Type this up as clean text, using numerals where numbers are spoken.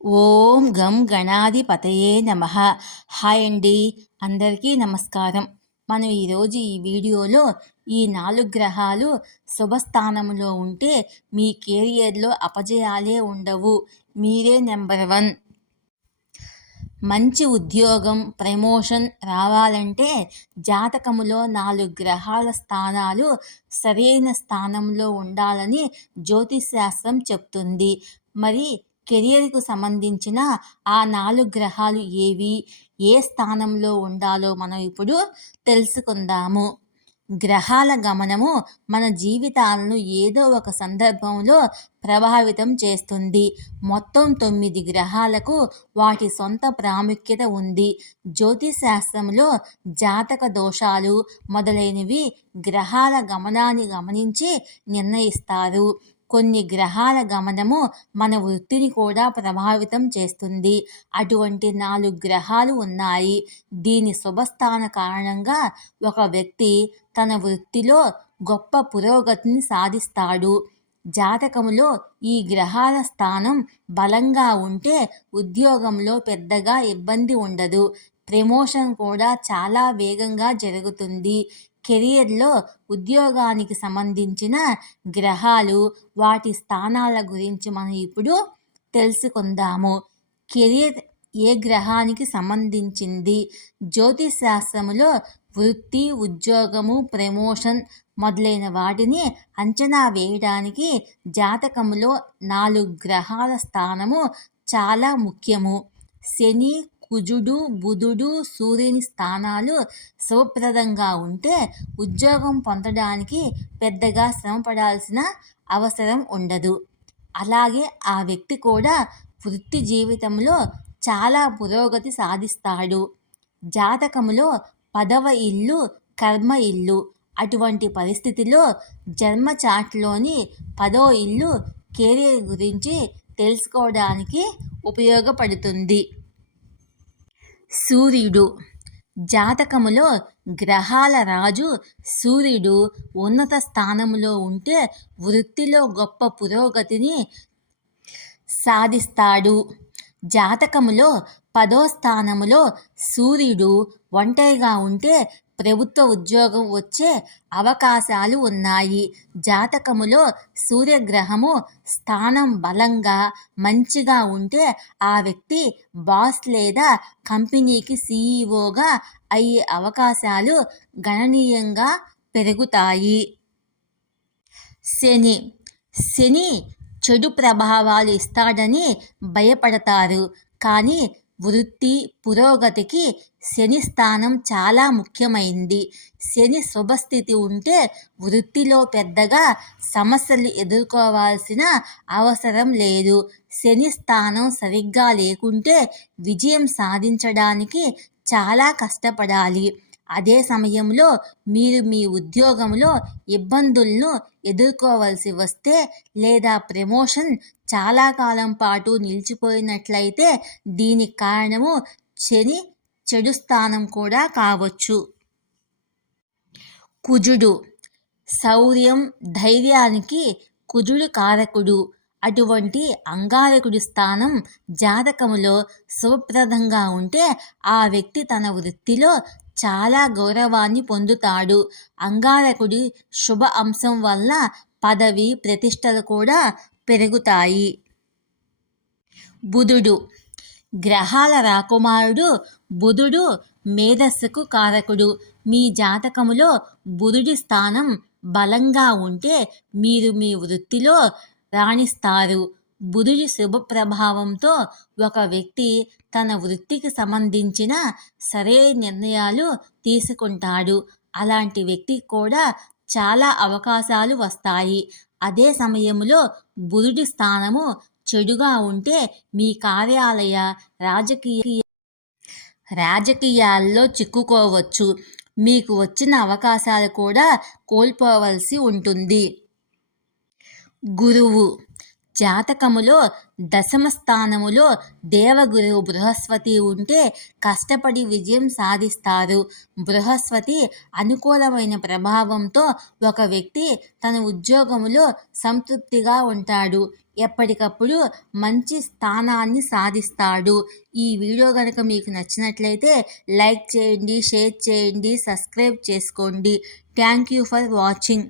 ఓం గం గణాధిపతయే నమః. హాయ్ అండి, అందరికీ నమస్కారం. మనం ఈరోజు ఈ వీడియోలో ఈ 4 గ్రహాలు శుభస్థానంలో ఉంటే మీ కెరియర్లో అపజయాలే ఉండవు, మీరే నెంబర్ 1. మంచి ఉద్యోగం, ప్రమోషన్ రావాలంటే జాతకములో 4 గ్రహాల స్థానాలు సరైన స్థానంలో ఉండాలని జ్యోతిశాస్త్రం చెప్తుంది. మరి కెరియర్కు సంబంధించిన ఆ 4 గ్రహాలు ఏవి, ఏ స్థానంలో ఉండాలో మనం ఇప్పుడు తెలుసుకుందాము. గ్రహాల గమనము మన జీవితాలను ఏదో ఒక సందర్భంలో ప్రభావితం చేస్తుంది. మొత్తం 9 గ్రహాలకు వాటి సొంత ప్రాముఖ్యత ఉంది. జ్యోతిశాస్త్రంలో జాతక దోషాలు మొదలైనవి గ్రహాల గమనాన్ని గమనించి నిర్ణయిస్తారు. కొన్ని గ్రహాల గమనము మన వృత్తిని కూడా ప్రభావితం చేస్తుంది. అటువంటి 4 గ్రహాలు ఉన్నాయి. దీని శుభస్థాన కారణంగా ఒక వ్యక్తి తన వృత్తిలో గొప్ప పురోగతిని సాధిస్తాడు. జాతకములో ఈ గ్రహాల స్థానం బలంగా ఉంటే ఉద్యోగంలో పెద్దగా ఇబ్బంది ఉండదు. ప్రమోషన్ కూడా చాలా వేగంగా జరుగుతుంది. కెరియర్లో ఉద్యోగానికి సంబంధించిన గ్రహాలు, వాటి స్థానాల గురించి మనం ఇప్పుడు తెలుసుకుందాము. కెరియర్ ఏ గ్రహానికి సంబంధించింది? జ్యోతిశాస్త్రములో వృత్తి, ఉద్యోగము, ప్రమోషన్ మొదలైన వాటిని అంచనా వేయడానికి జాతకములో 4 గ్రహాల స్థానము చాలా ముఖ్యము. శని, కుజుడు, బుధుడు, సూర్యుని స్థానాలు శుభప్రదంగా ఉంటే ఉద్యోగం పొందడానికి పెద్దగా శ్రమపడాల్సిన అవసరం ఉండదు. అలాగే ఆ వ్యక్తి కూడా వృత్తి జీవితంలో చాలా పురోగతి సాధిస్తాడు. జాతకములో 10వ ఇల్లు కర్మ ఇల్లు. అటువంటి పరిస్థితిలో జన్మ చార్ట్లోని 10వ ఇల్లు కెరీర్ గురించి తెలుసుకోవడానికి ఉపయోగపడుతుంది. సూర్యుడు. జాతకములో గ్రహాల రాజు సూర్యుడు ఉన్నత స్థానంలో ఉంటే వృత్తిలో గొప్ప పురోగతిని సాధిస్తాడు. జాతకములో 10వ స్థానములో సూర్యుడు ఒంటరిగా ఉంటే ప్రభుత్వ ఉద్యోగం వచ్చే అవకాశాలు ఉన్నాయి. జాతకములో సూర్యగ్రహము స్థానం బలంగా మంచిగా ఉంటే ఆ వ్యక్తి బాస్ లేదా కంపెనీకి సీఈఓగా అయ్యే అవకాశాలు గణనీయంగా పెరుగుతాయి. శని. శని చెడు ప్రభావాలు ఇస్తాడని భయపడతారు, కానీ వృత్తి పురోగతికి శని స్థానం చాలా ముఖ్యమైంది. శని శుభస్థితి ఉంటే వృత్తిలో పెద్దగా సమస్యలు ఎదుర్కోవాల్సిన అవసరం లేదు. శని స్థానం సరిగ్గా లేకుంటే విజయం సాధించడానికి చాలా కష్టపడాలి. అదే సమయంలో మీరు మీ ఉద్యోగంలో ఇబ్బందులను ఎదుర్కోవలసి వస్తే లేదా ప్రమోషన్ చాలా కాలం పాటు నిలిచిపోయినట్లయితే దీనికి కారణము శని చెడు స్థానం కూడా కావచ్చు. కుజుడు. శౌర్యం, ధైర్యానికి కుజుడు కారకుడు. అటువంటి అంగారకుడి స్థానం జాతకములో శుభప్రదంగా ఉంటే ఆ వ్యక్తి తన వృత్తిలో చాలా గౌరవాన్ని పొందుతాడు. అంగారకుడి శుభ అంశం వల్ల పదవి, ప్రతిష్టలు కూడా పెరుగుతాయి. బుధుడు. గ్రహాల రాకుమారుడు బుధుడు మేధస్సుకు కారకుడు. మీ జాతకములో బుధుడి స్థానం బలంగా ఉంటే మీరు మీ వృత్తిలో రాణిస్తారు. బుధుడి శుభ ప్రభావంతో ఒక వ్యక్తి తన వృత్తికి సంబంధించిన సరైన నిర్ణయాలు తీసుకుంటాడు. అలాంటి వ్యక్తికి కూడా చాలా అవకాశాలు వస్తాయి. అదే సమయంలో బుధుడి స్థానము చెడుగా ఉంటే మీ కార్యాలయ, రాజకీయాల్లో చిక్కుకోవచ్చు. మీకు వచ్చిన అవకాశాలు కూడా కోల్పోవలసి ఉంటుంది. గురువు. జాతకములో దశమ స్థానములో దేవగురువు బృహస్పతి ఉంటే కష్టపడి విజయం సాధిస్తారు. బృహస్పతి అనుకూలమైన ప్రభావంతో ఒక వ్యక్తి తన ఉద్యోగములో సంతృప్తిగా ఉంటాడు. ఎప్పటికప్పుడు మంచి స్థానాన్ని సాధిస్తాడు. ఈ వీడియో కనుక మీకు నచ్చినట్లయితే లైక్ చేయండి, షేర్ చేయండి, సబ్స్క్రైబ్ చేసుకోండి. Thank you for watching.